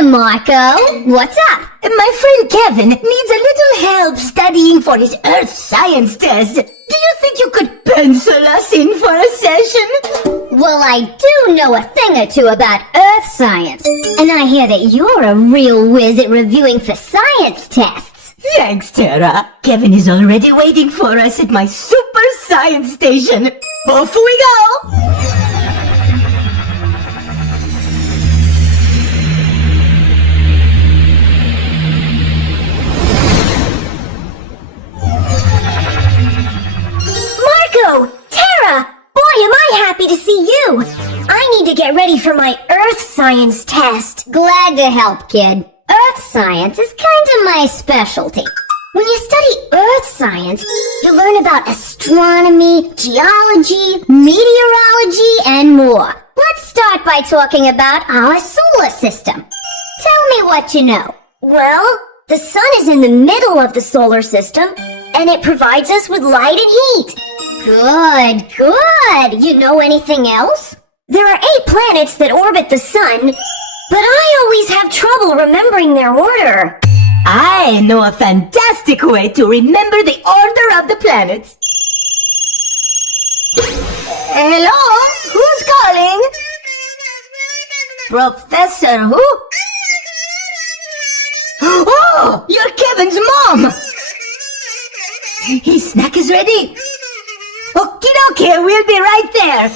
Marco, what's up? My friend Kevin needs a little help studying for his Earth Science test. Do you think you could pencil us in for a session? Well, I do know a thing or two about Earth Science. And I hear that you're a real whiz at reviewing for science tests. Thanks, Tara. Kevin is already waiting for us at my super science station. Off we go! Tara! Boy, am I happy to see you! I need to get ready for my Earth Science test. Glad to help, kid. Earth Science is kind of my specialty. When you study Earth Science, you learn about astronomy, geology, meteorology, and more. Let's start by talking about our solar system. Tell me what you know. Well, the sun is in the middle of the solar system, and it provides us with light and heat. Good, good. You know anything else? There are 8 planets that orbit the sun, but I always have trouble remembering their order. I know a fantastic way to remember the order of the planets. Hello? Who's calling? Professor who? Oh, you're Kevin's mom! His snack is ready. Okie dokie, we'll be right there.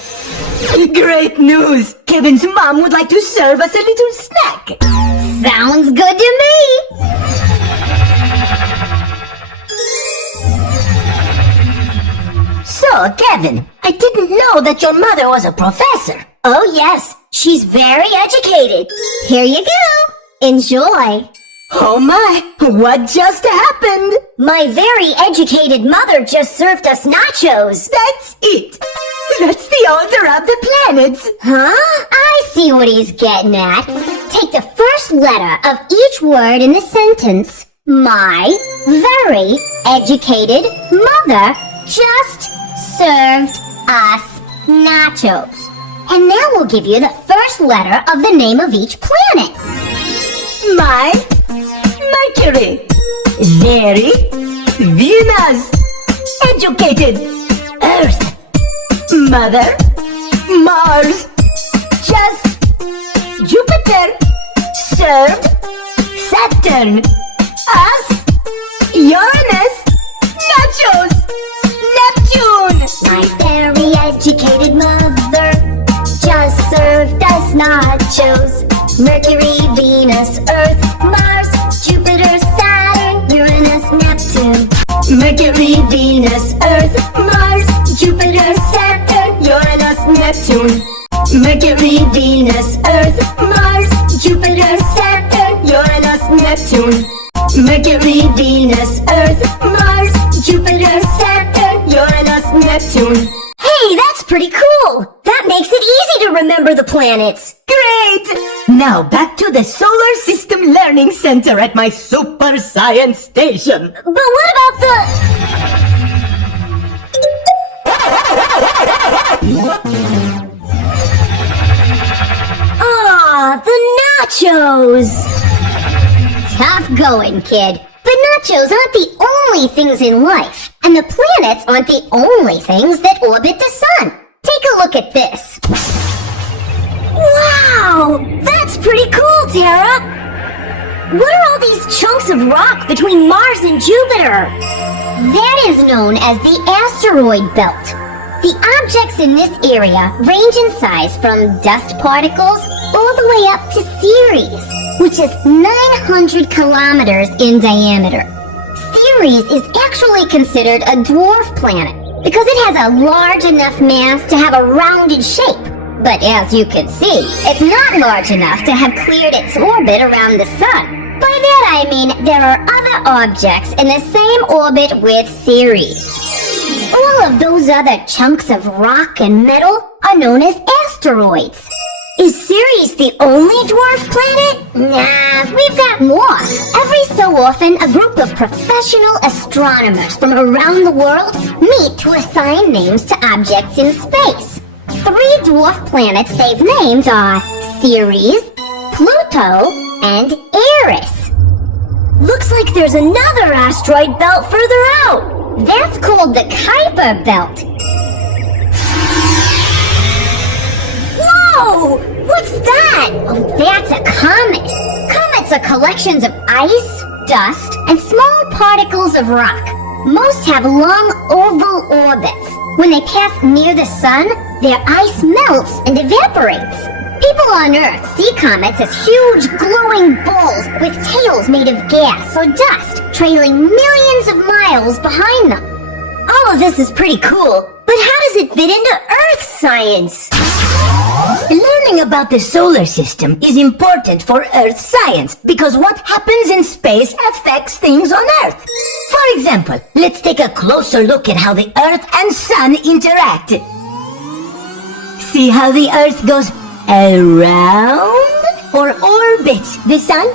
Great news! Kevin's mom would like to serve us a little snack. Sounds good to me. So, Kevin, I didn't know that your mother was a professor. Oh yes, she's very educated. Here you go. Enjoy. Oh my, what just happened? My very educated mother just served us nachos. That's it. That's the order of the planets. Huh? I see what he's getting at. Take the first letter of each word in the sentence. My very educated mother just served us nachos. And now we'll give you the first letter of the name of each planet. My Mercury, very Venus, educated Earth, Mother Mars, just Jupiter, served Saturn, us Uranus, nachos, Neptune. My very educated mother just served us nachos. Mercury, Venus, Earth, Mars, Jupiter, Saturn, Uranus, Neptune. Mercury, Venus, Earth, Mars, Jupiter, Saturn, Uranus, Neptune. Mercury, Venus, Earth, Mars, Jupiter, Saturn, Uranus, Neptune. Mercury, Venus, Earth, Mars, Jupiter, Saturn, Uranus, Neptune. Hey, that's pretty cool! That makes it easy to remember the planets. Great! Now back to the Solar System Learning Center at my Super Science Station. But what about the... Ah, the nachos! Tough going, kid. But nachos aren't the only things in life, and the planets aren't the only things that orbit the sun. Take a look at this. Wow! That's pretty cool, Tara! What are all these chunks of rock between Mars and Jupiter? That is known as the asteroid belt. The objects in this area range in size from dust particles all the way up to Ceres, which is 900 kilometers in diameter. Ceres is actually considered a dwarf planet because it has a large enough mass to have a rounded shape. But as you can see, it's not large enough to have cleared its orbit around the sun. By that I mean there are other objects in the same orbit with Ceres. All of those other chunks of rock and metal are known as asteroids. Is Ceres the only dwarf more. Every so often, a group of professional astronomers from around the world meet to assign names to objects in space. 3 dwarf planets they've named are Ceres, Pluto, and Eris. Looks like there's another asteroid belt further out. That's called the Kuiper Belt. Whoa! What's that? Oh, that's a comet. Comets are collections of ice, dust, and small particles of rock. Most have long oval orbits. When they pass near the sun, their ice melts and evaporates. People on Earth see comets as huge glowing balls with tails made of gas or dust, trailing millions of miles behind them. All of this is pretty cool, but how does it fit into Earth science? Learning about the solar system is important for Earth science because what happens in space affects things on Earth. For example, let's take a closer look at how the Earth and Sun interact. See how the Earth goes around or orbits the Sun?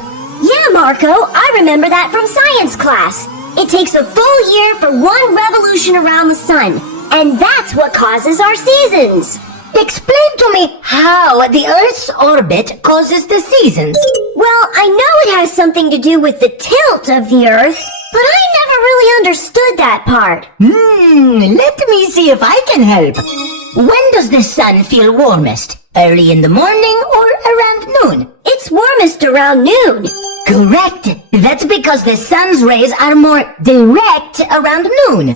Yeah, Marco, I remember that from science class. It takes a full year for one revolution around the sun, and that's what causes our seasons. Explain to me how the Earth's orbit causes the seasons. Well, I know it has something to do with the tilt of the Earth, but I never really understood that part. Let me see if I can help. When does the sun feel warmest? Early in the morning or around noon? It's warmest around noon. Correct. That's because the sun's rays are more direct around noon. In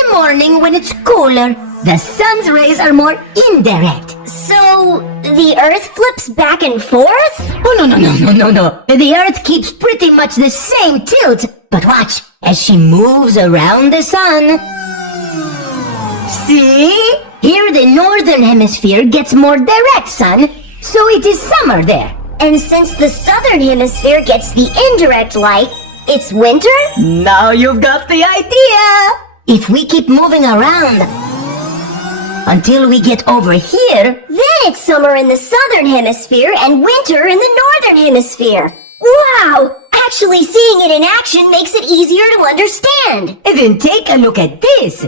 the morning when it's cooler, the sun's rays are more indirect. So, the Earth flips back and forth? Oh, no. The Earth keeps pretty much the same tilt. But watch, as she moves around the sun. See? Here the northern hemisphere gets more direct sun, so it is summer there. And since the southern hemisphere gets the indirect light, it's winter? Now you've got the idea! If we keep moving around until we get over here, then it's summer in the southern hemisphere and winter in the northern hemisphere. Wow! Actually seeing it in action makes it easier to understand. Then take a look at this.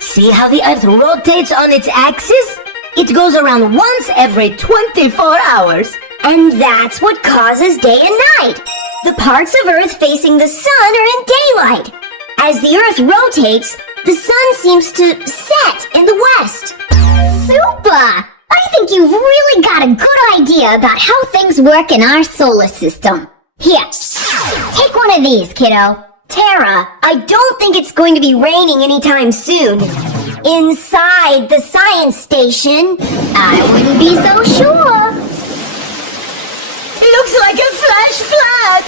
See how the Earth rotates on its axis? It goes around once every 24 hours. And that's what causes day and night. The parts of Earth facing the sun are in daylight. As the Earth rotates, the sun seems to set in the west. Super! I think you've really got a good idea about how things work in our solar system. Here, take one of these, kiddo. Tara, I don't think it's going to be raining anytime soon. Inside the science station, I wouldn't be so sure. It looks like a flash flood!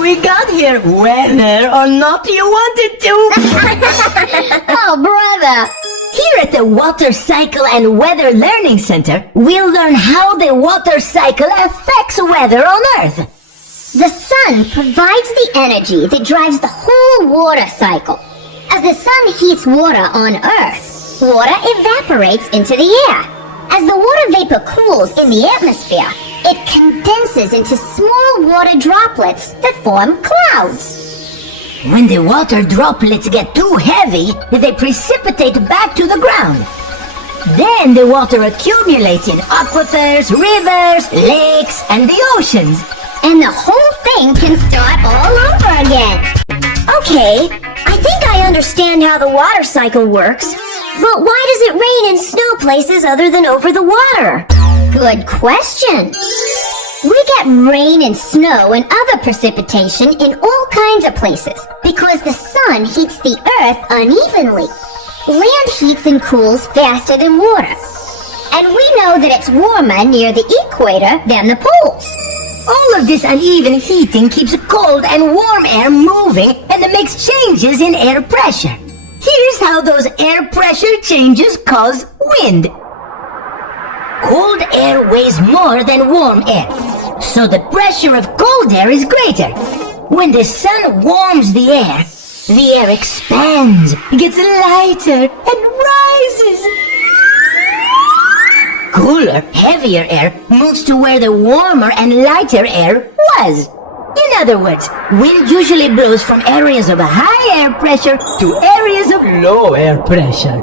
We got here whether or not you wanted to. Oh, brother. Here at the Water Cycle and Weather Learning Center, we'll learn how the water cycle affects weather on Earth. The sun provides the energy that drives the whole water cycle. As the sun heats water on Earth, water evaporates into the air. As the water vapor cools in the atmosphere, it condenses into small water droplets that form clouds. When the water droplets get too heavy, they precipitate back to the ground. Then the water accumulates in aquifers, rivers, lakes, and the oceans. And the whole thing can start all over again. Okay, I think I understand how the water cycle works. But why does it rain and snow places other than over the water? Good question. We get rain and snow and other precipitation in all kinds of places because the sun heats the earth unevenly. Land heats and cools faster than water. And we know that it's warmer near the equator than the poles. All of this uneven heating keeps cold and warm air moving and it makes changes in air pressure. Here's how those air pressure changes cause wind. Cold air weighs more than warm air, so the pressure of cold air is greater. When the sun warms the air expands, gets lighter, and rises. Cooler, heavier air moves to where the warmer and lighter air was. In other words, wind usually blows from areas of high air pressure to areas of low air pressure.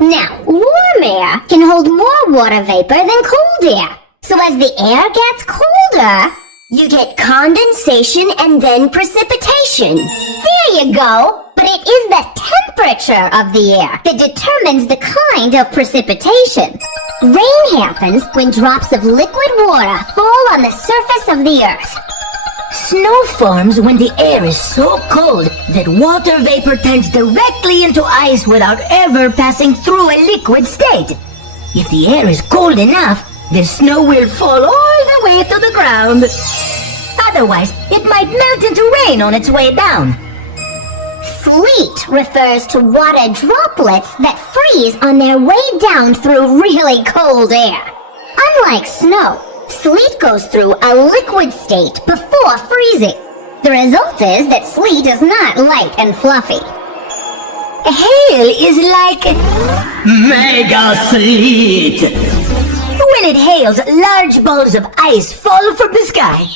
Now, warm air can hold more water vapor than cold air. So as the air gets colder, you get condensation and then precipitation. There you go. But it is the temperature of the air that determines the kind of precipitation. Rain happens when drops of liquid water fall on the surface of the earth. Snow forms when the air is so cold that water vapor turns directly into ice without ever passing through a liquid state. If the air is cold enough, the snow will fall all the way to the ground. Otherwise, it might melt into rain on its way down. Sleet refers to water droplets that freeze on their way down through really cold air. Unlike snow, sleet goes through a liquid state before freezing. The result is that sleet is not light and fluffy. Hail is like mega sleet. When it hails, large balls of ice fall from the sky.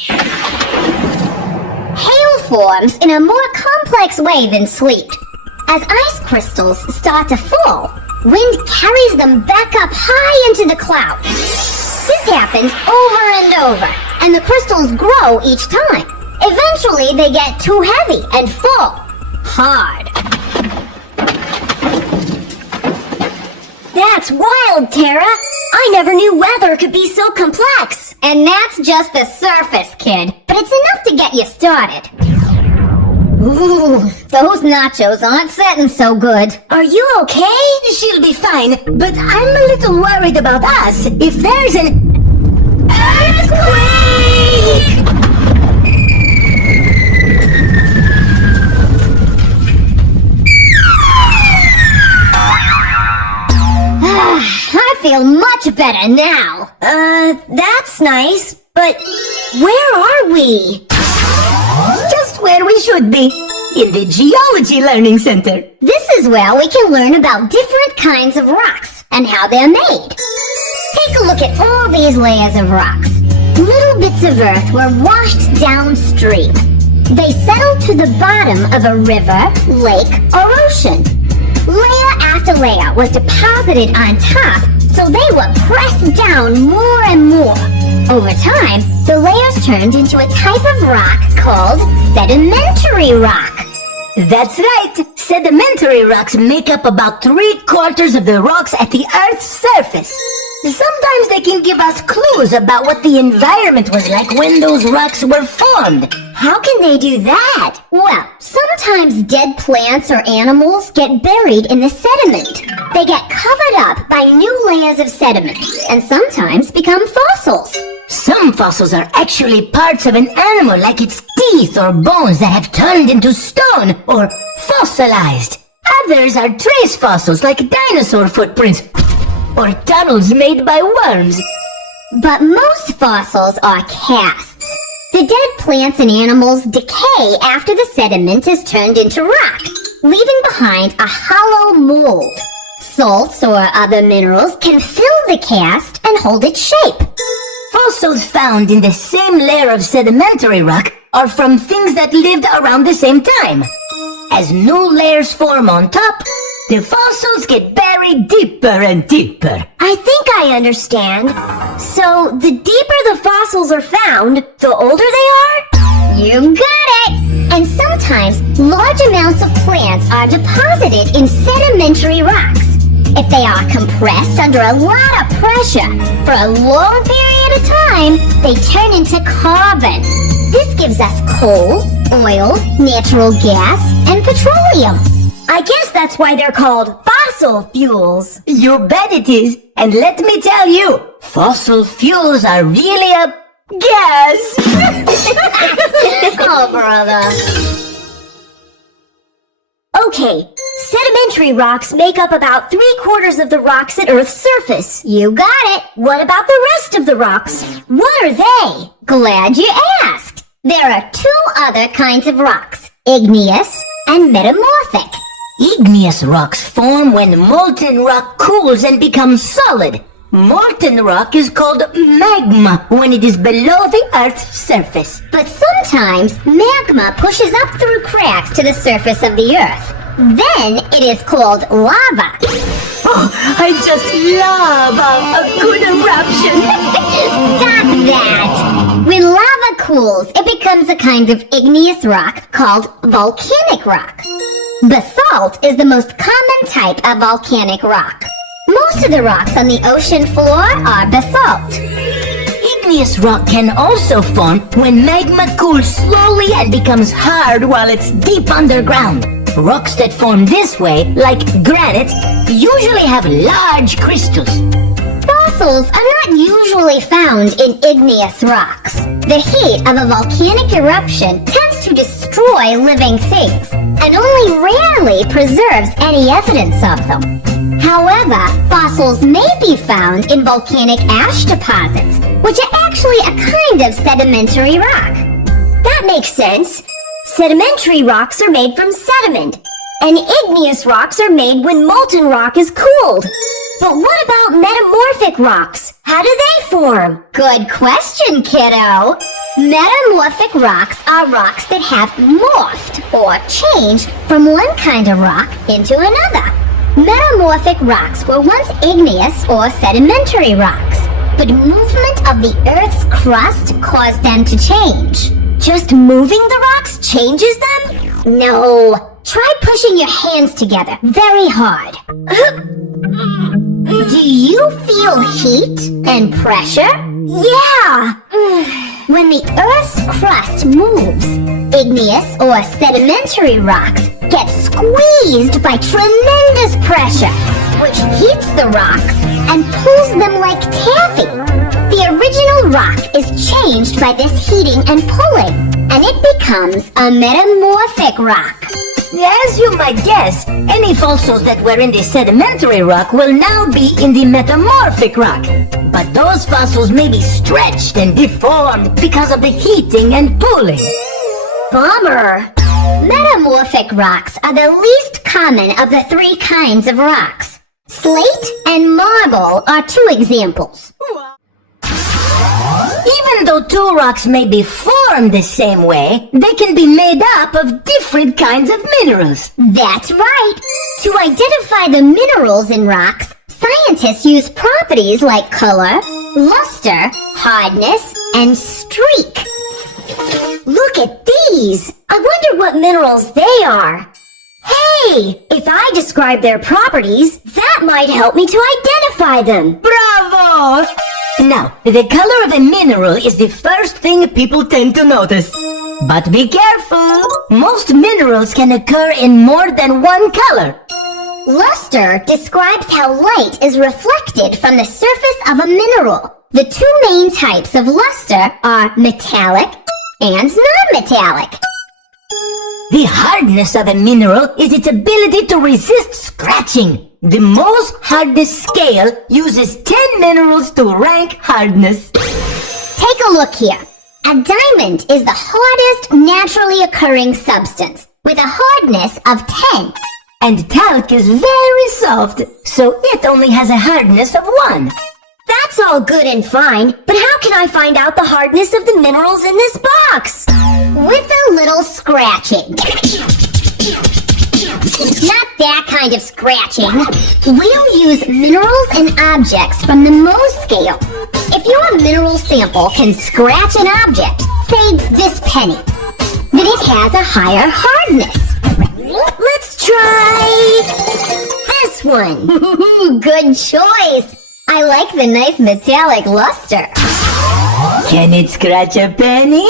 Hail forms in a more complex way than sleet. As ice crystals start to fall, wind carries them back up high into the clouds. This happens over and over, and the crystals grow each time. Eventually, they get too heavy and fall hard. That's wild, Tara! I never knew weather could be so complex. And that's just the surface, kid. But it's enough to get you started. Ooh, those nachos aren't setting so good. Are you okay? She'll be fine, but I'm a little worried about us. If there's an earthquake! I feel much better now. That's nice, but where are we? Just where we should be, in the Geology Learning Center. This is where we can learn about different kinds of rocks and how they're made. Take a look at all these layers of rocks. Little bits of earth were washed downstream. They settled to the bottom of a river, lake, or ocean. Layer after layer was deposited on top, so they were pressed down more and more. Over time, the layers turned into a type of rock called sedimentary rock. That's right. Sedimentary rocks make up about 3/4 of the rocks at the Earth's surface. Sometimes they can give us clues about what the environment was like when those rocks were formed. How can they do that? Well, sometimes dead plants or animals get buried in the sediment. They get covered up by new layers of sediment and sometimes become fossils. Some fossils are actually parts of an animal, like its teeth or bones that have turned into stone or fossilized. Others are trace fossils, like dinosaur footprints or tunnels made by worms. But most fossils are casts. The dead plants and animals decay after the sediment is turned into rock, leaving behind a hollow mold. Salts or other minerals can fill the cast and hold its shape. Fossils found in the same layer of sedimentary rock are from things that lived around the same time. As new layers form on top, the fossils get buried deeper and deeper. I think I understand. So, the deeper the fossils are found, the older they are? You got it! And sometimes, large amounts of plants are deposited in sedimentary rocks. If they are compressed under a lot of pressure for a long period of time, they turn into carbon. This gives us coal, oil, natural gas, and petroleum. I guess that's why they're called fossil fuels. You bet it is. And let me tell you, fossil fuels are really a gas. Oh, brother. Okay, sedimentary rocks make up about 3/4 of the rocks at Earth's surface. You got it. What about the rest of the rocks? What are they? Glad you asked. There are two other kinds of rocks, igneous and metamorphic. Igneous rocks form when molten rock cools and becomes solid. Molten rock is called magma when it is below the Earth's surface. But sometimes magma pushes up through cracks to the surface of the Earth. Then it is called lava. Oh, I just love a good eruption. Stop that! When lava cools, it becomes a kind of igneous rock called volcanic rock. Basalt is the most common type of volcanic rock. Most of the rocks on the ocean floor are basalt. Igneous rock can also form when magma cools slowly and becomes hard while it's deep underground. Rocks that form this way, like granite, usually have large crystals. Fossils are not usually found in igneous rocks. The heat of a volcanic eruption tends to destroy living things and only rarely preserves any evidence of them. However, fossils may be found in volcanic ash deposits, which are actually a kind of sedimentary rock. That makes sense. Sedimentary rocks are made from sediment, and igneous rocks are made when molten rock is cooled. But what about metamorphic rocks? How do they form? Good question, kiddo. Metamorphic rocks are rocks that have morphed or changed from one kind of rock into another. Metamorphic rocks were once igneous or sedimentary rocks, but movement of the Earth's crust caused them to change. Just moving the rocks changes them? No. Try pushing your hands together very hard. Do you feel heat and pressure? Yeah. When the Earth's crust moves, igneous or sedimentary rocks get squeezed by tremendous pressure, which heats the rocks and pulls them like taffy. The original rock is changed by this heating and pulling, and it becomes a metamorphic rock. As you might guess, any fossils that were in the sedimentary rock will now be in the metamorphic rock. But those fossils may be stretched and deformed because of the heating and pulling. Bummer! Metamorphic rocks are the least common of the three kinds of rocks. Slate and marble are two examples. Even though two rocks may be formed the same way, they can be made up of different kinds of minerals. That's right! To identify the minerals in rocks, scientists use properties like color, luster, hardness, and streak. Look at these! I wonder what minerals they are. Hey! If I describe their properties, that might help me to identify them. Bravo! Now, the color of a mineral is the first thing people tend to notice. But be careful! Most minerals can occur in more than one color. Luster describes how light is reflected from the surface of a mineral. The two main types of luster are metallic and non-metallic. The hardness of a mineral is its ability to resist scratching. The Mohs hardness scale uses 10 minerals to rank hardness. Take a look here. A diamond is the hardest naturally occurring substance, with a hardness of 10. And talc is very soft, so it only has a hardness of 1. That's all good and fine, but how can I find out the hardness of the minerals in this box? With a little scratching. Not that kind of scratching. We'll use minerals and objects from the Mohs scale. If your mineral sample can scratch an object, say this penny, then it has a higher hardness. Let's try this one. Good choice. I like the nice metallic luster. Can it scratch a penny?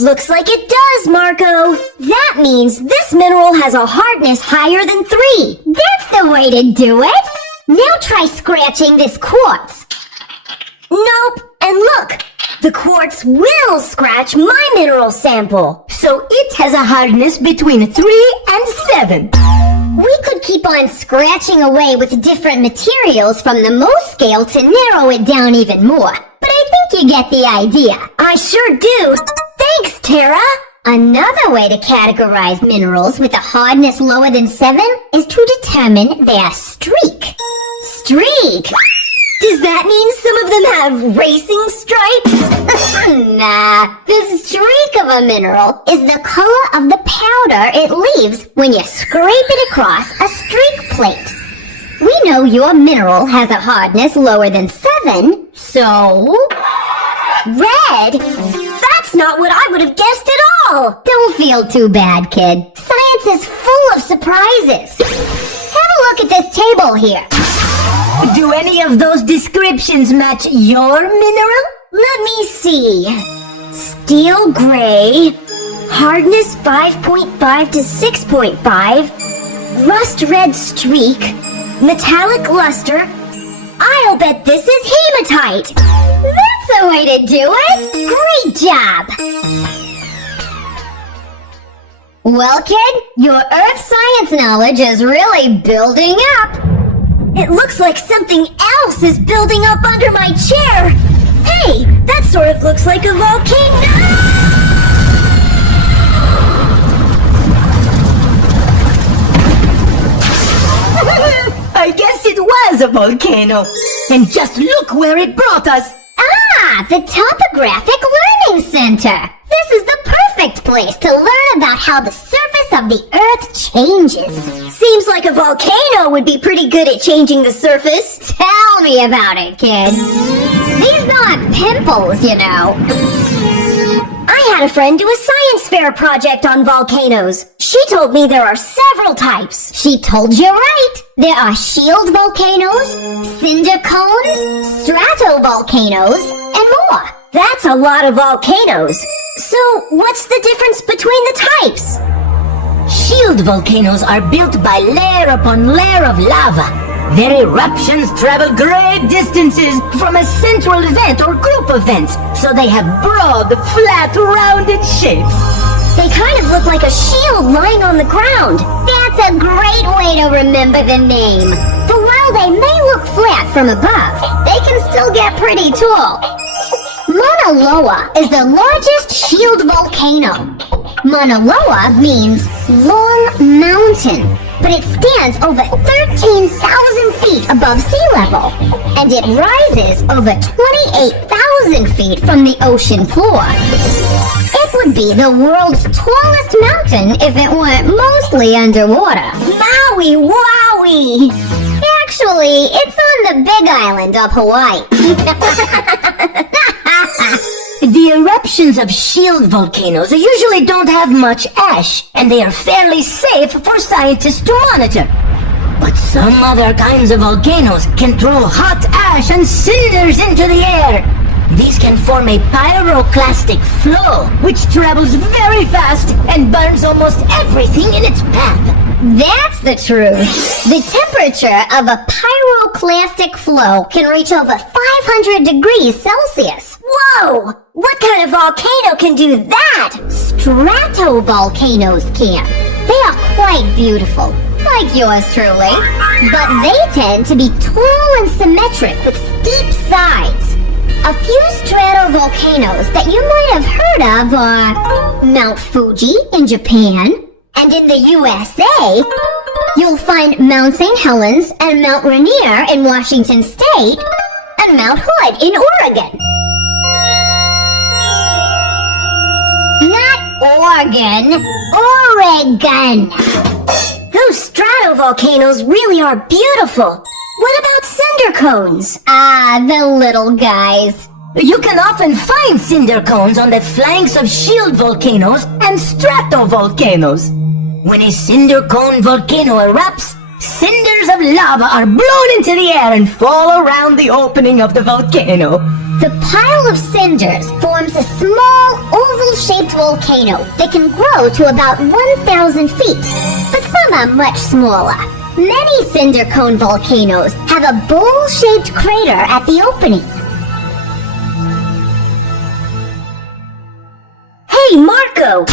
Looks like it does, Marco. That means this mineral has a hardness higher than 3. That's the way to do it. Now try scratching this quartz. Nope. And look, the quartz will scratch my mineral sample. So it has a hardness between 3 and 7. We could keep on scratching away with different materials from the Mohs scale to narrow it down even more. But I think you get the idea. I sure do. Thanks, Tara. Another way to categorize minerals with a hardness lower than 7 is to determine their streak. Streak? Does that mean some of them have racing stripes? Nah, the streak of a mineral is the color of the powder it leaves when you scrape it across a streak plate. We know your mineral has a hardness lower than 7, so... Red? That's not what I would have guessed at all! Don't feel too bad, kid. Science is full of surprises. Have a look at this table here. Do any of those descriptions match your mineral? Let me see. Steel gray, hardness 5.5 to 6.5, rust red streak, metallic luster. I'll bet this is hematite. That's the way to do it. Great job. Well, kid, your earth science knowledge is really building up. It looks like something else is building up under my chair. Hey, that sort of looks like a volcano. I guess it was a volcano. And just look where it brought us. Ah, the Topographic Learning Center. This is the perfect place to learn about how the surface of the Earth changes. Seems like a volcano would be pretty good at changing the surface. Tell me about it, kid. These aren't pimples, you know. I had a friend do a science fair project on volcanoes. She told me there are several types. She told you right. There are shield volcanoes, cinder cones, stratovolcanoes, and more. That's a lot of volcanoes. So, what's the difference between the types? Shield volcanoes are built by layer upon layer of lava. Their eruptions travel great distances from a central vent or group of vents, so they have broad, flat, rounded shapes. They kind of look like a shield lying on the ground. That's a great way to remember the name. But while they may look flat from above, they can still get pretty tall. Mauna Loa is the largest shield volcano. Mauna Loa means long mountain, but it stands over 13,000 feet above sea level, and it rises over 28,000 feet from the ocean floor. It would be the world's tallest mountain if it weren't mostly underwater. Maui wowie! Actually, it's on the big island of Hawaii. The eruptions of shield volcanoes usually don't have much ash, and they are fairly safe for scientists to monitor. But some other kinds of volcanoes can throw hot ash and cinders into the air. These can form a pyroclastic flow, which travels very fast and burns almost everything in its path. That's the truth. The temperature of a pyroclastic flow can reach over 500 degrees Celsius. Whoa! What kind of volcano can do that? Stratovolcanoes can. They are quite beautiful, like yours truly. But they tend to be tall and symmetric with steep sides. A few stratovolcanoes that you might have heard of are Mount Fuji in Japan, and in the USA, you'll find Mount St. Helens and Mount Rainier in Washington State, and Mount Hood in Oregon. Not Oregon, Oregon. Those stratovolcanoes really are beautiful. What about cinder cones? Ah, the little guys. You can often find cinder cones on the flanks of shield volcanoes and stratovolcanoes. When a cinder cone volcano erupts, cinders of lava are blown into the air and fall around the opening of the volcano. The pile of cinders forms a small, oval-shaped volcano that can grow to about 1,000 feet, but some are much smaller. Many cinder cone volcanoes have a bowl-shaped crater at the opening. Hey, Marco!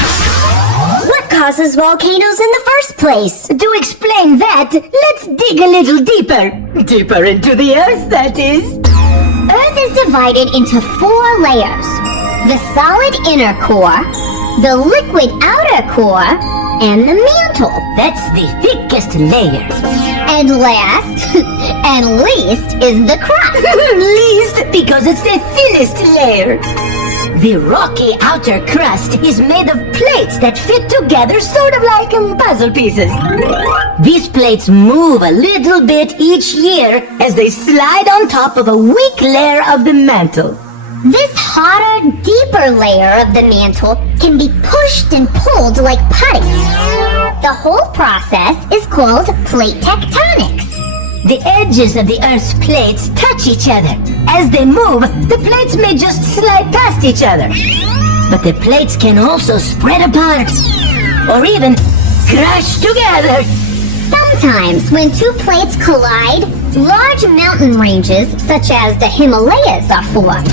What causes volcanoes in the first place? To explain that, let's dig a little deeper. Deeper into the earth, that is. Earth is divided into 4 layers. The solid inner core, the liquid outer core, and the mantle. That's the thickest layer. And last and least is the crust. Least because it's the thinnest layer. The rocky outer crust is made of plates that fit together sort of like puzzle pieces. These plates move a little bit each year as they slide on top of a weak layer of the mantle. This hotter, deeper layer of the mantle can be pushed and pulled like putty. The whole process is called plate tectonics. The edges of the Earth's plates touch each other. As they move, the plates may just slide past each other. But the plates can also spread apart, or even crash together. Sometimes when 2 plates collide, large mountain ranges, such as the Himalayas, are formed.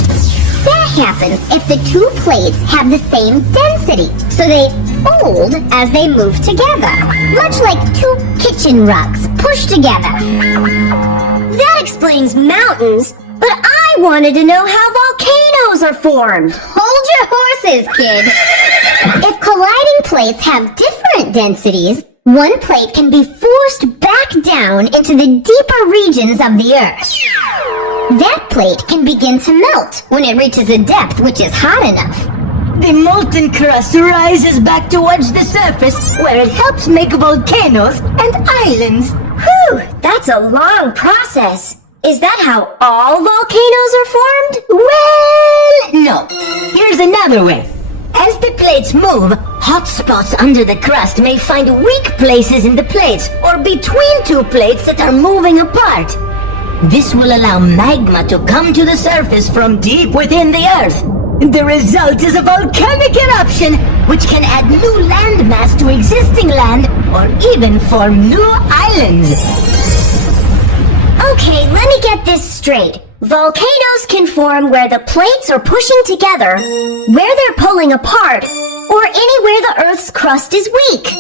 That happens if the 2 plates have the same density, so they fold as they move together, much like 2 kitchen rugs pushed together. That explains mountains, but I wanted to know how volcanoes are formed. Hold your horses, kid. If colliding plates have different densities, one plate can be forced back down into the deeper regions of the Earth. That plate can begin to melt when it reaches a depth which is hot enough. The molten crust rises back towards the surface, where it helps make volcanoes and islands. Whew, that's a long process. Is that how all volcanoes are formed? Well, no. Here's another way. As the plates move, hot spots under the crust may find weak places in the plates or between 2 plates that are moving apart. This will allow magma to come to the surface from deep within the Earth. The result is a volcanic eruption, which can add new landmass to existing land or even form new islands. Okay, let me get this straight. Volcanoes can form where the plates are pushing together, where they're pulling apart, or anywhere the Earth's crust is weak.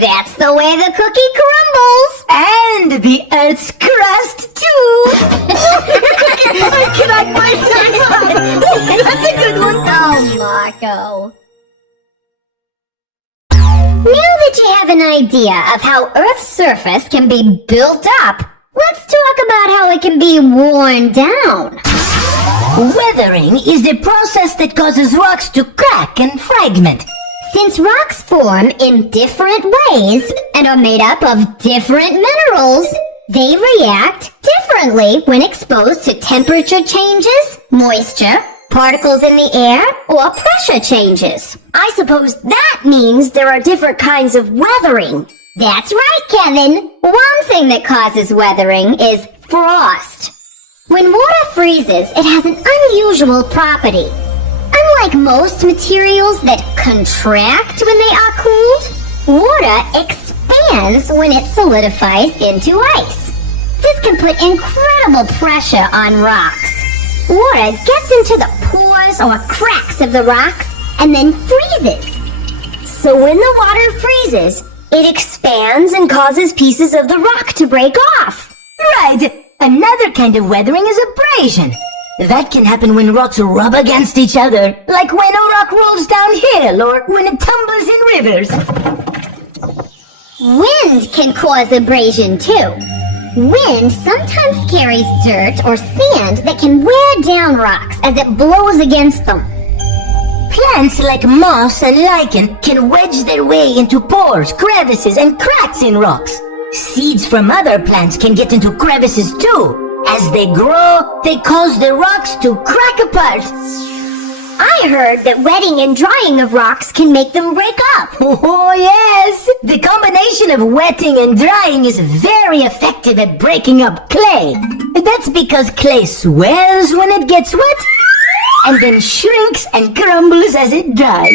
That's the way the cookie crumbles. And the Earth's crust, too! I cannot myself! That's a good one! Oh, Marco. Now that you have an idea of how Earth's surface can be built up, let's talk about how it can be worn down. Weathering is the process that causes rocks to crack and fragment. Since rocks form in different ways and are made up of different minerals, they react differently when exposed to temperature changes, moisture, particles in the air, or pressure changes. I suppose that means there are different kinds of weathering. That's right, Kevin. One thing that causes weathering is frost. When water freezes, it has an unusual property. Unlike most materials that contract when they are cooled, water expands when it solidifies into ice. This can put incredible pressure on rocks. Water gets into the pores or cracks of the rocks and then freezes. So when the water freezes, it expands and causes pieces of the rock to break off. Right! Another kind of weathering is abrasion. That can happen when rocks rub against each other, like when a rock rolls downhill or when it tumbles in rivers. Wind can cause abrasion too. Wind sometimes carries dirt or sand that can wear down rocks as it blows against them. Plants like moss and lichen can wedge their way into pores, crevices, and cracks in rocks. Seeds from other plants can get into crevices too. As they grow, they cause the rocks to crack apart. I heard that wetting and drying of rocks can make them break up. Oh yes! The combination of wetting and drying is very effective at breaking up clay. That's because clay swells when it gets wet and then shrinks and crumbles as it dries.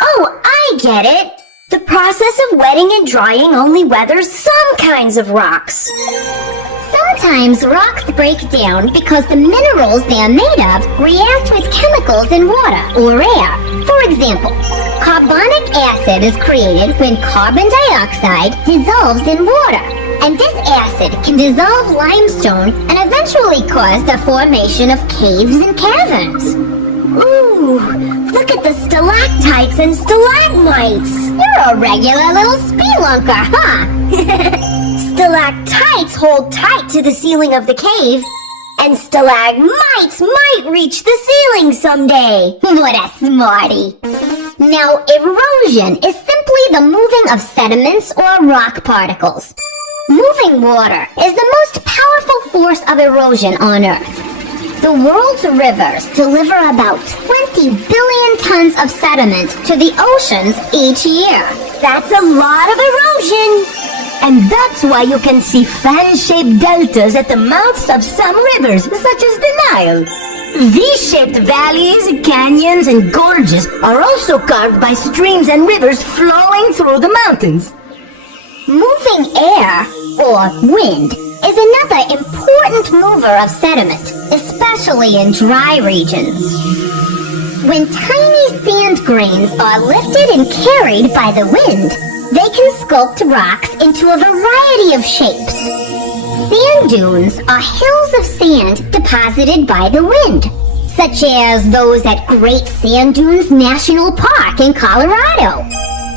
Oh, I get it. The process of wetting and drying only weathers some kinds of rocks. Sometimes rocks break down because the minerals they are made of react with chemicals in water or air. For example, carbonic acid is created when carbon dioxide dissolves in water. And this acid can dissolve limestone and eventually cause the formation of caves and caverns. Ooh, look at the stalactites and stalagmites. You're a regular little spelunker, huh? Stalactites hold tight to the ceiling of the cave, and stalagmites might reach the ceiling someday. What a smarty. Now, erosion is simply the moving of sediments or rock particles. Moving water is the most powerful force of erosion on Earth. The world's rivers deliver about 20 billion tons of sediment to the oceans each year. That's a lot of erosion. And that's why you can see fan-shaped deltas at the mouths of some rivers, such as the Nile. V-shaped valleys, canyons, and gorges are also carved by streams and rivers flowing through the mountains. Moving air, or wind, is another important mover of sediment, especially in dry regions. When tiny sand grains are lifted and carried by the wind, they can sculpt rocks into a variety of shapes. Sand dunes are hills of sand deposited by the wind, such as those at Great Sand Dunes National Park in Colorado.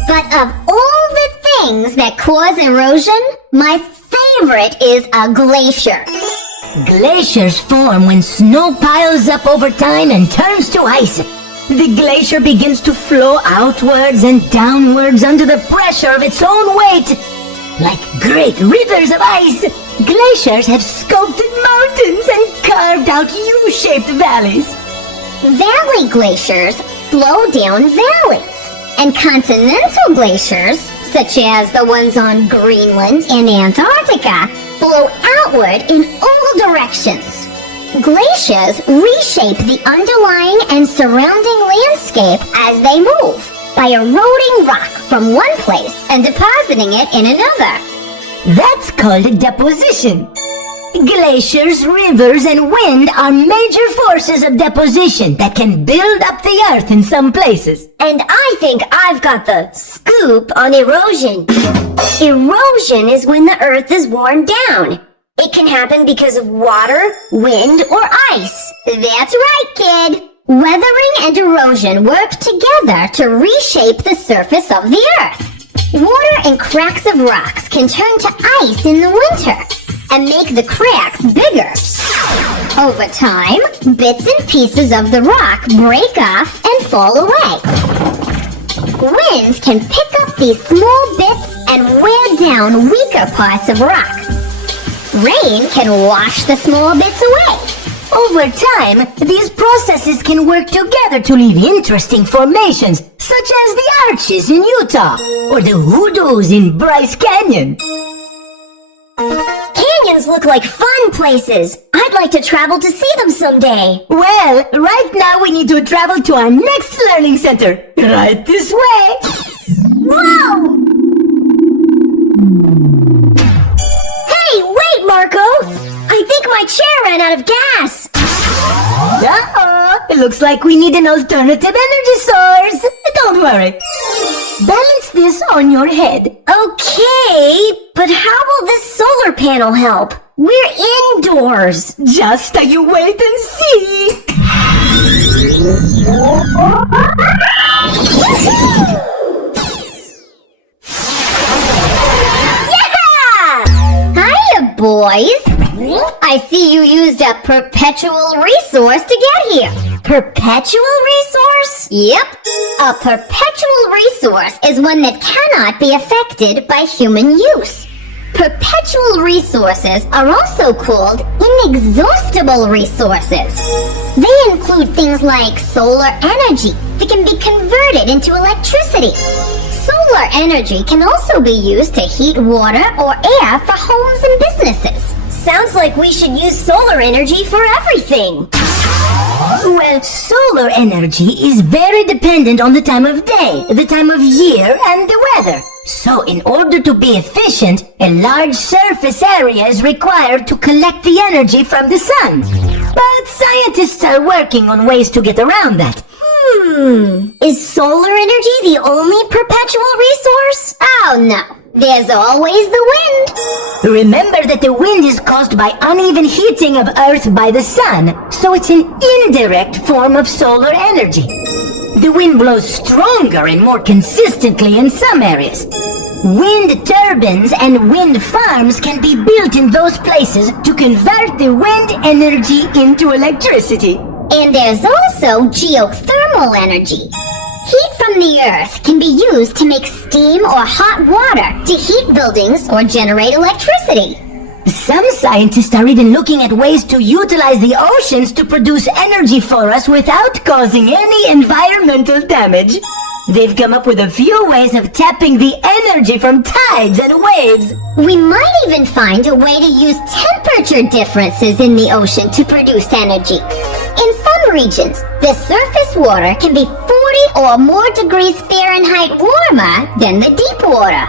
But of all the things that cause erosion, my favorite is a glacier. Glaciers form when snow piles up over time and turns to ice. The glacier begins to flow outwards and downwards under the pressure of its own weight. Like great rivers of ice, glaciers have sculpted mountains and carved out U-shaped valleys. Valley glaciers flow down valleys, and continental glaciers, such as the ones on Greenland and Antarctica, flow outward in all directions. Glaciers reshape the underlying and surrounding landscape as they move by eroding rock from one place and depositing it in another. That's called deposition. Glaciers, rivers, and wind are major forces of deposition that can build up the earth in some places. And I think I've got the scoop on erosion. Erosion is when the earth is worn down. It can happen because of water, wind, or ice. That's right, kid. Weathering and erosion work together to reshape the surface of the earth. Water and cracks of rocks can turn to ice in the winter and make the cracks bigger. Over time, bits and pieces of the rock break off and fall away. Winds can pick up these small bits and wear down weaker parts of rock. Rain can wash the small bits away. Over time, these processes can work together to leave interesting formations, such as the arches in Utah or the hoodoos in Bryce Canyon. Canyons look like fun places. I'd like to travel to see them someday. Well, right now we need to travel to our next learning center. Right this way. Whoa! Hey, wait, Marco! I think my chair ran out of gas. Uh-oh, it looks like we need an alternative energy source. Don't worry. Balance this on your head. Okay, but how will this solar panel help? We're indoors. Just you wait and see. Yeah! Hiya, boys. I see you used a perpetual resource to get here. Perpetual resource? Yep. A perpetual resource is one that cannot be affected by human use. Perpetual resources are also called inexhaustible resources. They include things like solar energy that can be converted into electricity. Solar energy can also be used to heat water or air for homes and businesses. Sounds like we should use solar energy for everything. Well, solar energy is very dependent on the time of day, the time of year, and the weather. So, in order to be efficient, a large surface area is required to collect the energy from the sun. But scientists are working on ways to get around that. Is solar energy the only perpetual resource? Oh no. There's always the wind. Remember that the wind is caused by uneven heating of Earth by the sun, so it's an indirect form of solar energy. The wind blows stronger and more consistently in some areas. Wind turbines and wind farms can be built in those places to convert the wind energy into electricity. And there's also geothermal energy. Heat from the earth can be used to make steam or hot water to heat buildings or generate electricity. Some scientists are even looking at ways to utilize the oceans to produce energy for us without causing any environmental damage. They've come up with a few ways of tapping the energy from tides and waves. We might even find a way to use temperature differences in the ocean to produce energy. In some regions, the surface water can be 40 or more degrees Fahrenheit warmer than the deep water.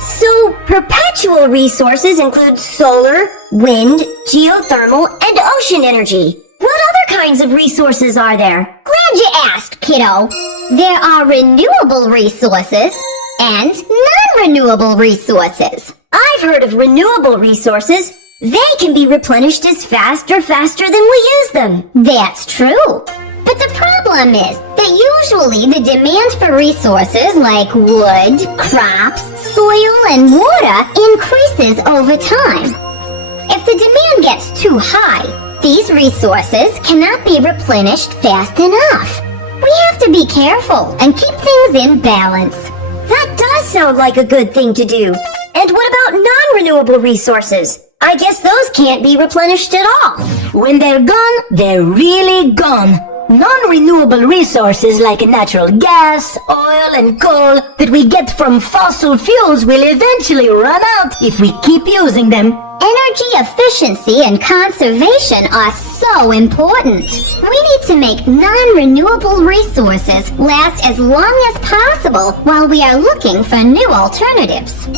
So, perpetual resources include solar, wind, geothermal, and ocean energy. What other kinds of resources are there? Glad you asked, kiddo. There are renewable resources and non-renewable resources. I've heard of renewable resources. They can be replenished as fast or faster than we use them. That's true. But the problem is that usually the demand for resources like wood, crops, soil, and water increases over time. If the demand gets too high, these resources cannot be replenished fast enough. We have to be careful and keep things in balance. That does sound like a good thing to do. And what about non-renewable resources? I guess those can't be replenished at all. When they're gone, they're really gone. Non-renewable resources like natural gas, oil, and coal that we get from fossil fuels will eventually run out if we keep using them. Energy efficiency and conservation are so important. We need to make non-renewable resources last as long as possible while we are looking for new alternatives.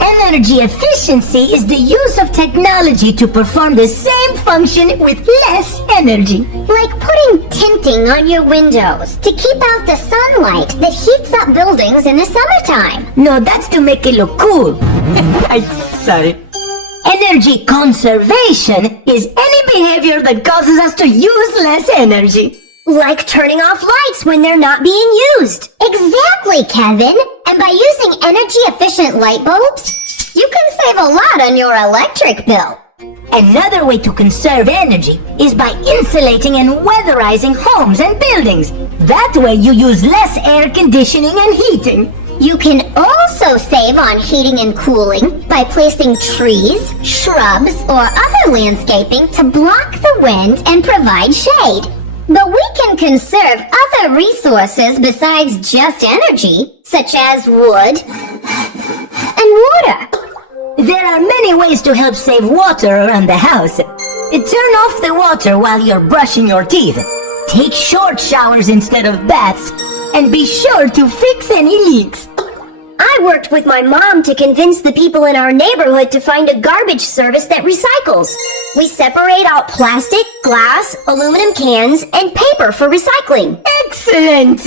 Energy efficiency is the use of technology to perform the same function with less energy. Like putting tinting on your windows to keep out the sunlight that heats up buildings in the summertime. No, that's to make it look cool. Sorry. Energy conservation is any behavior that causes us to use less energy. Like turning off lights when they're not being used. Exactly, Kevin. And by using energy-efficient light bulbs, you can save a lot on your electric bill. Another way to conserve energy is by insulating and weatherizing homes and buildings. That way you use less air conditioning and heating. You can also save on heating and cooling by placing trees, shrubs, or other landscaping to block the wind and provide shade. But we can conserve other resources besides just energy, such as wood and water. There are many ways to help save water around the house. Turn off the water while you're brushing your teeth. Take short showers instead of baths. And be sure to fix any leaks. I worked with my mom to convince the people in our neighborhood to find a garbage service that recycles. We separate out plastic, glass, aluminum cans, and paper for recycling. Excellent!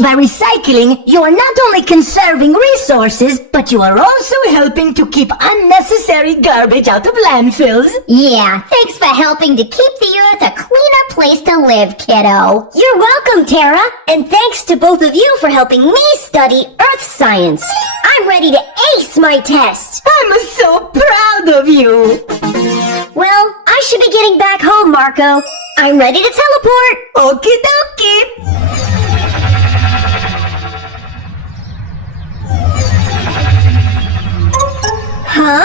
By recycling, you are not only conserving resources, but you are also helping to keep unnecessary garbage out of landfills. Yeah, thanks for helping to keep the earth a cleaner place to live, kiddo. You're welcome, Tara. And thanks to both of you for helping me study Earth Science. I'm ready to ace my test. I'm so proud of you. Well, I should be getting back home, Marco. I'm ready to teleport. Okie dokie. Huh?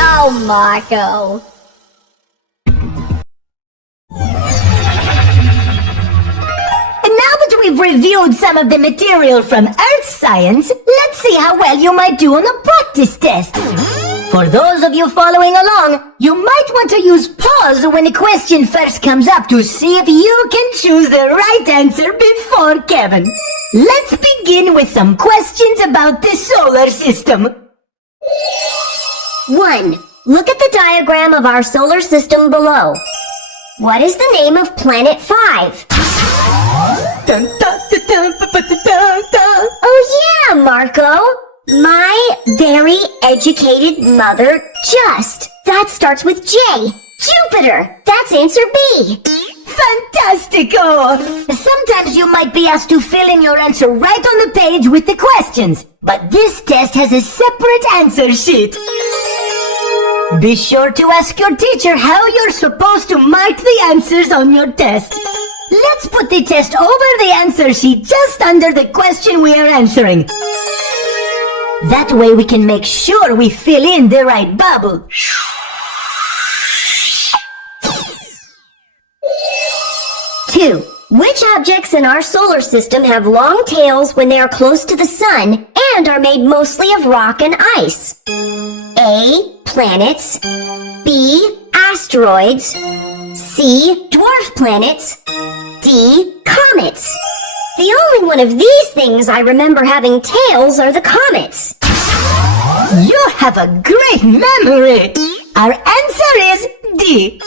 Oh, Marco. And now that we've reviewed some of the material from Earth Science, let's see how well you might do on a practice test. For those of you following along, you might want to use pause when a question first comes up to see if you can choose the right answer before Kevin. Let's begin with some questions about the solar system. 1. Look at the diagram of our solar system below. What is the name of planet 5? Dun, dun, dun, dun, dun, dun, dun, dun. Oh yeah, Marco! My very educated mother just. That starts with J. Jupiter! That's answer B! Fantastico! Sometimes you might be asked to fill in your answer right on the page with the questions, but this test has a separate answer sheet. Be sure to ask your teacher how you're supposed to mark the answers on your test. Let's put the test over the answer sheet just under the question we are answering. That way we can make sure we fill in the right bubble. Two. Which objects in our solar system have long tails when they are close to the sun and are made mostly of rock and ice? A. Planets. B. Asteroids. C. Dwarf planets. D. Comets. The only one of these things I remember having tails are the comets. You have a great memory! Our answer is D.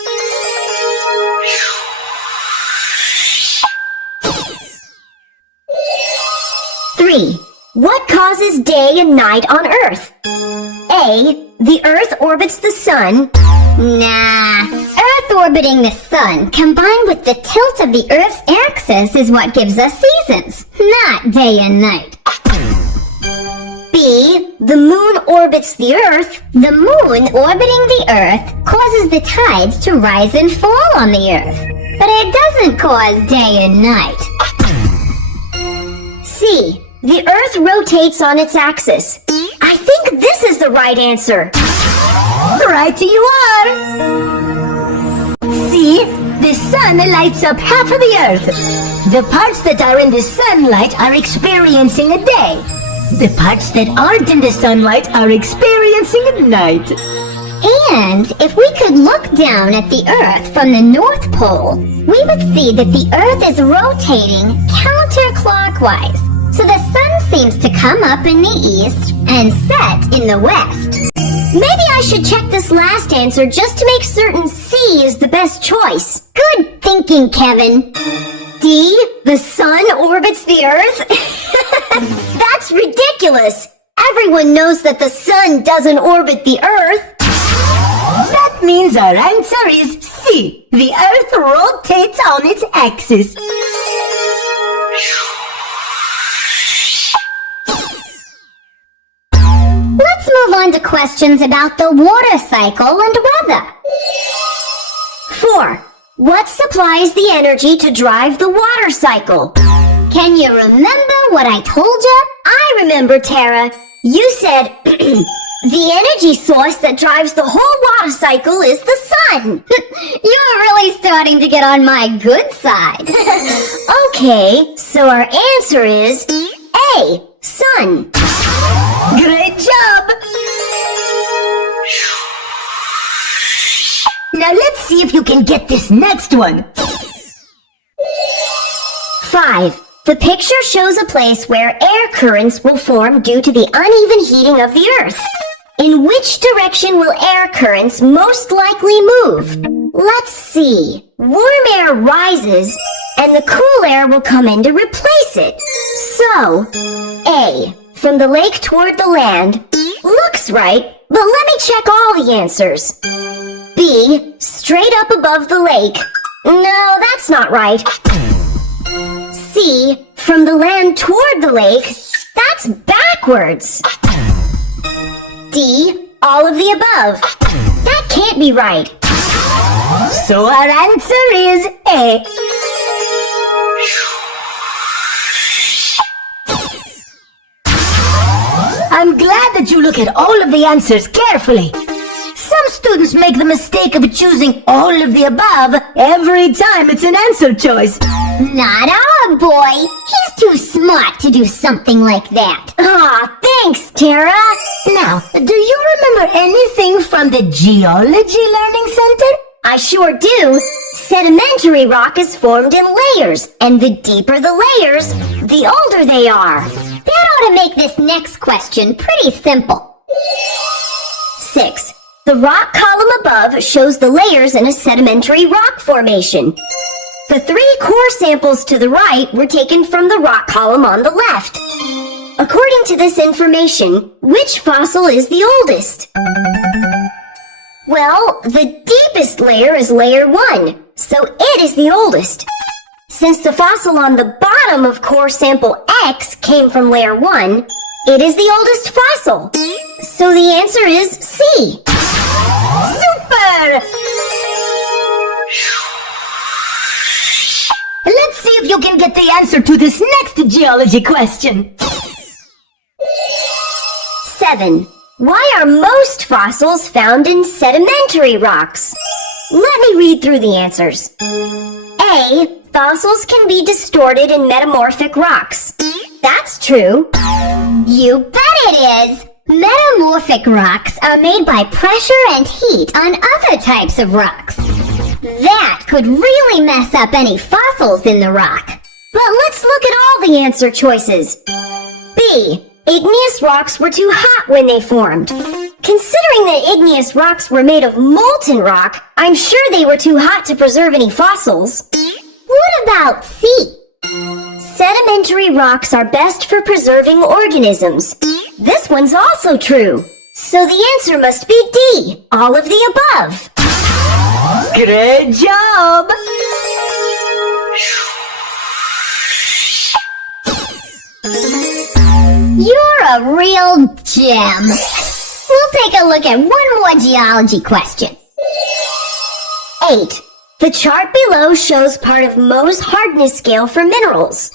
Three. What causes day and night on Earth? A. The Earth orbits the sun. Nah. Earth orbiting the sun combined with the tilt of the Earth's axis is what gives us seasons, not day and night. B. The moon orbits the Earth. The moon orbiting the Earth causes the tides to rise and fall on the Earth, but it doesn't cause day and night. C. The Earth rotates on its axis. I think this is the right answer. Right you are! See? The sun lights up half of the Earth. The parts that are in the sunlight are experiencing a day. The parts that aren't in the sunlight are experiencing a night. And if we could look down at the Earth from the North Pole, we would see that the Earth is rotating counterclockwise. So the sun seems to come up in the east and set in the west. Maybe I should check this last answer just to make certain C is the best choice. Good thinking, Kevin. D. The sun orbits the Earth? That's ridiculous. Everyone knows that the sun doesn't orbit the Earth. That means our answer is C. The Earth rotates on its axis. Let's move on to questions about the water cycle and weather. 4. What supplies the energy to drive the water cycle? Can you remember what I told you? I remember, Tara. You said the energy source that drives the whole water cycle is the sun. You're really starting to get on my good side. Okay, so our answer is A. Sun. Great job! Now let's see if you can get this next one. 5. The picture shows a place where air currents will form due to the uneven heating of the Earth. In which direction will air currents most likely move? Let's see. Warm air rises, and the cool air will come in to replace it. So, A. From the lake toward the land. Looks right, but let me check all the answers. B. Straight up above the lake. No, that's not right. C. From the land toward the lake. That's backwards. D. All of the above. That can't be right. So our answer is A. I'm glad that you look at all of the answers carefully. Some students make the mistake of choosing all of the above every time it's an answer choice. Not our boy. He's too smart to do something like that. Aw, thanks, Tara. Now, do you remember anything from the Geology Learning Center? I sure do. Sedimentary rock is formed in layers, and the deeper the layers, the older they are. That ought to make this next question pretty simple. 6. The rock column above shows the layers in a sedimentary rock formation. The 3 core samples to the right were taken from the rock column on the left. According to this information, which fossil is the oldest? Well, the deepest layer is layer 1, so it is the oldest. Since the fossil on the bottom of core sample X came from layer 1, it is the oldest fossil. So the answer is C. Super! Let's see if you can get the answer to this next geology question. 7. Why are most fossils found in sedimentary rocks? Let me read through the answers. A. Fossils can be distorted in metamorphic rocks. That's true. You bet it is! Metamorphic rocks are made by pressure and heat on other types of rocks. That could really mess up any fossils in the rock. But let's look at all the answer choices. B. Igneous rocks were too hot when they formed. Considering that igneous rocks were made of molten rock, I'm sure they were too hot to preserve any fossils. What about C? Sedimentary rocks are best for preserving organisms. This one's also true. So the answer must be D, all of the above. Great job! You're a real gem. We'll take a look at one more geology question. 8. The chart below shows part of Mohs hardness scale for minerals.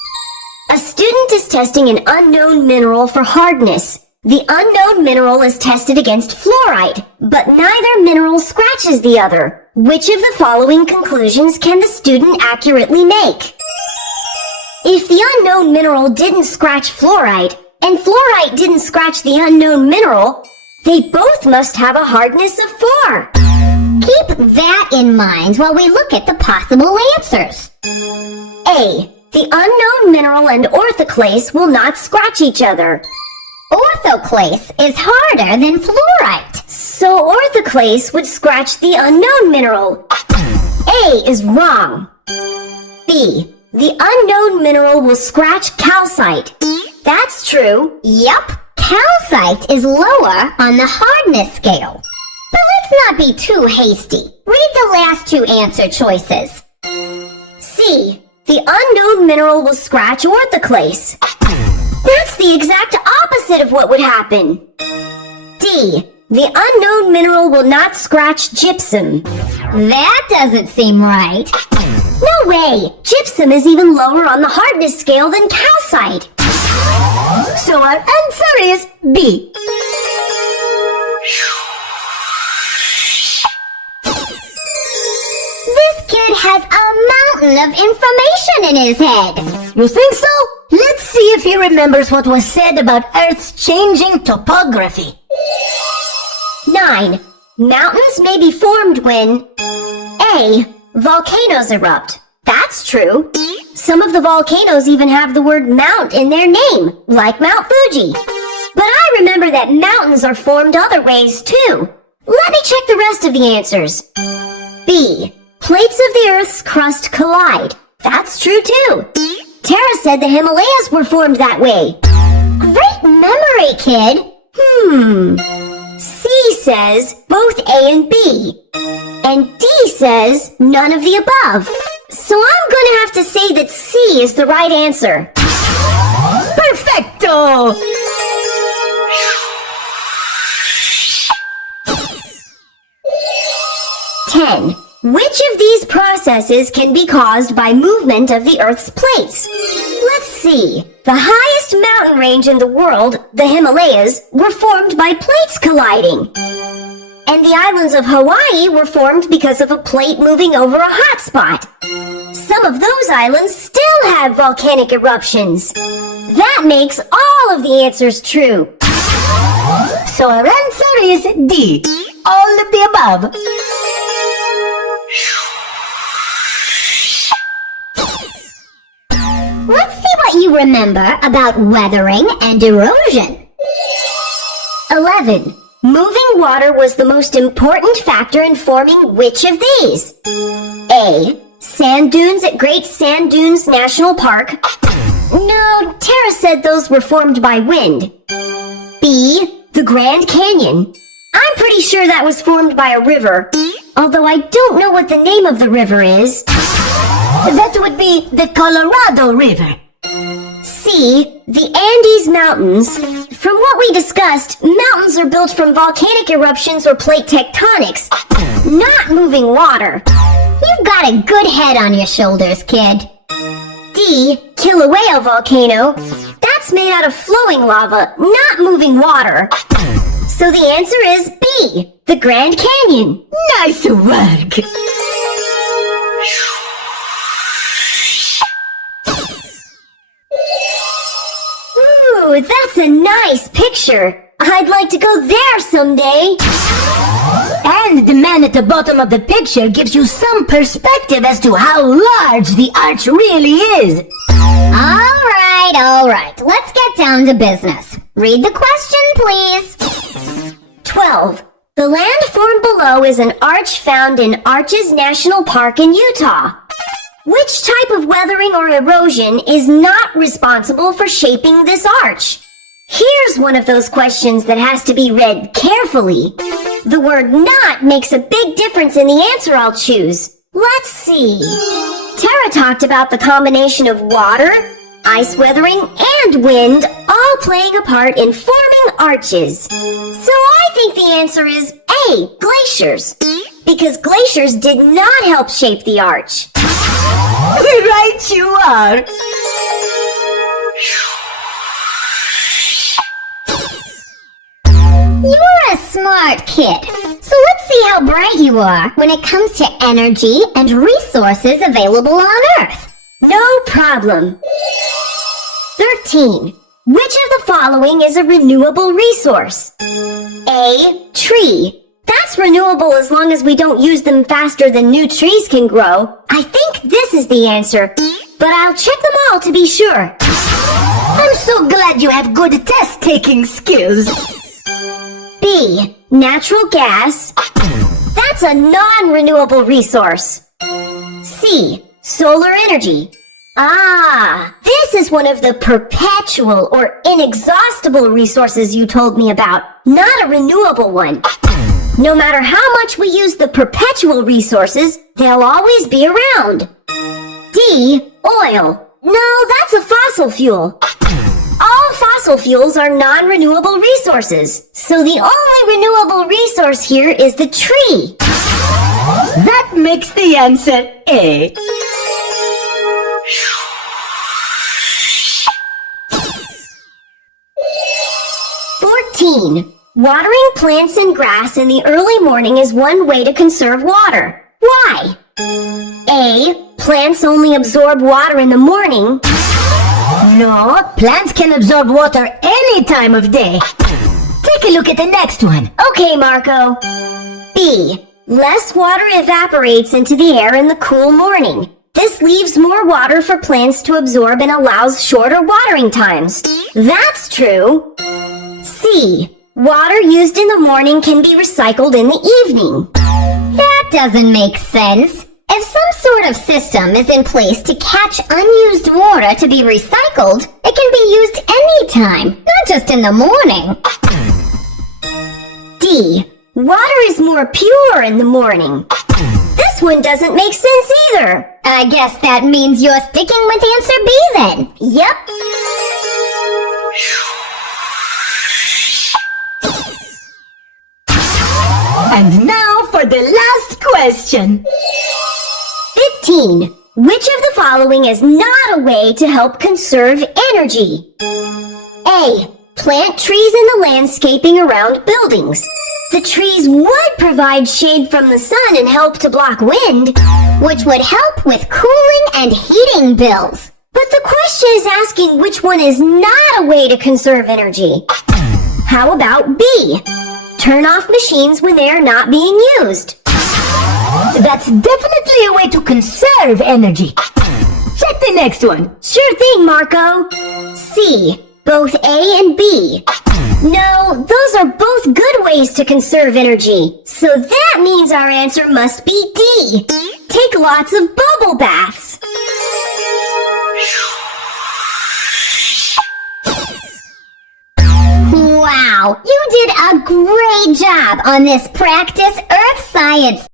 A student is testing an unknown mineral for hardness. The unknown mineral is tested against fluorite, but neither mineral scratches the other. Which of the following conclusions can the student accurately make? If the unknown mineral didn't scratch fluorite, and fluorite didn't scratch the unknown mineral, they both must have a hardness of 4. Keep that in mind while we look at the possible answers. A. The unknown mineral and orthoclase will not scratch each other. Orthoclase is harder than fluorite. So orthoclase would scratch the unknown mineral. A is wrong. B. The unknown mineral will scratch calcite. That's true. Yup, calcite is lower on the hardness scale. But let's not be too hasty. Read the last 2 answer choices. C. The unknown mineral will scratch orthoclase. That's the exact opposite of what would happen. D. The unknown mineral will not scratch gypsum. That doesn't seem right. No way! Gypsum is even lower on the hardness scale than calcite. So our answer is B. This kid has a mountain of information in his head. You think so? Let's see if he remembers what was said about Earth's changing topography. 9. Mountains may be formed when A. Volcanoes erupt. That's true. Some of the volcanoes even have the word mount in their name, like Mount Fuji. But I remember that mountains are formed other ways too. Let me check the rest of the answers. B. Plates of the Earth's crust collide. That's true too. Tara said the Himalayas were formed that way. Great memory, kid. C says both A and B. And D says none of the above. So I'm gonna have to say that C is the right answer. Perfecto! Which of these processes can be caused by movement of the Earth's plates? Let's see. The highest mountain range in the world, the Himalayas, were formed by plates colliding. And the islands of Hawaii were formed because of a plate moving over a hot spot. Some of those islands still have volcanic eruptions. That makes all of the answers true. So our answer is D. All of the above. Let's see what you remember about weathering and erosion. 11. Moving water was the most important factor in forming which of these? A. Sand dunes at Great Sand Dunes National Park. No, Tara said those were formed by wind. B. The Grand Canyon. I'm pretty sure that was formed by a river, although I don't know what the name of the river is. That would be the Colorado River. C. The Andes Mountains. From what we discussed, mountains are built from volcanic eruptions or plate tectonics, not moving water. You've got a good head on your shoulders, kid. D. Kilauea Volcano. That's made out of flowing lava, not moving water. So the answer is B. The Grand Canyon. Nice work! Ooh, that's a nice picture. I'd like to go there someday. And the man at the bottom of the picture gives you some perspective as to how large the arch really is. All right. Let's get down to business. Read the question, please. 12. The land formed below is an arch found in Arches National Park in Utah. Which type of weathering or erosion is not responsible for shaping this arch? Here's one of those questions that has to be read carefully. The word not makes a big difference in the answer I'll choose. Let's see. Tara talked about the combination of water, ice weathering, and wind all playing a part in forming arches. So I think the answer is A, glaciers, because glaciers did not help shape the arch. Right you are! You're a smart kid. So let's see how bright you are when it comes to energy and resources available on Earth. No problem. 13. Which of the following is a renewable resource? A. Tree. That's renewable as long as we don't use them faster than new trees can grow. I think this is the answer, but I'll check them all to be sure. I'm so glad you have good test-taking skills. B. Natural gas. That's a non-renewable resource. C. Solar energy. Ah, this is one of the perpetual or inexhaustible resources you told me about, not a renewable one. No matter how much we use the perpetual resources, they'll always be around. D. Oil. No, that's a fossil fuel. All fossil fuels are non-renewable resources, so the only renewable resource here is the tree. That makes the answer A. Watering plants and grass in the early morning is one way to conserve water. Why? A. Plants only absorb water in the morning. No, plants can absorb water any time of day. Take a look at the next one. Okay, Marco. B. Less water evaporates into the air in the cool morning. This leaves more water for plants to absorb and allows shorter watering times. That's true. C. Water used in the morning can be recycled in the evening. That doesn't make sense. If some sort of system is in place to catch unused water to be recycled, it can be used anytime, not just in the morning. D. Water is more pure in the morning. This one doesn't make sense either. I guess that means you're sticking with answer B then. Yep. And now for the last question. 15. Which of the following is not a way to help conserve energy? A. Plant trees in the landscaping around buildings. The trees would provide shade from the sun and help to block wind, which would help with cooling and heating bills. But the question is asking which one is not a way to conserve energy. How about B? Turn off machines when they are not being used. That's definitely a way to conserve energy. Check the next one. Sure thing, Marco. C. Both A and B. No, those are both good ways to conserve energy. So that means our answer must be D. take lots of bubble baths. Wow, you did a great job on this practice Earth Science.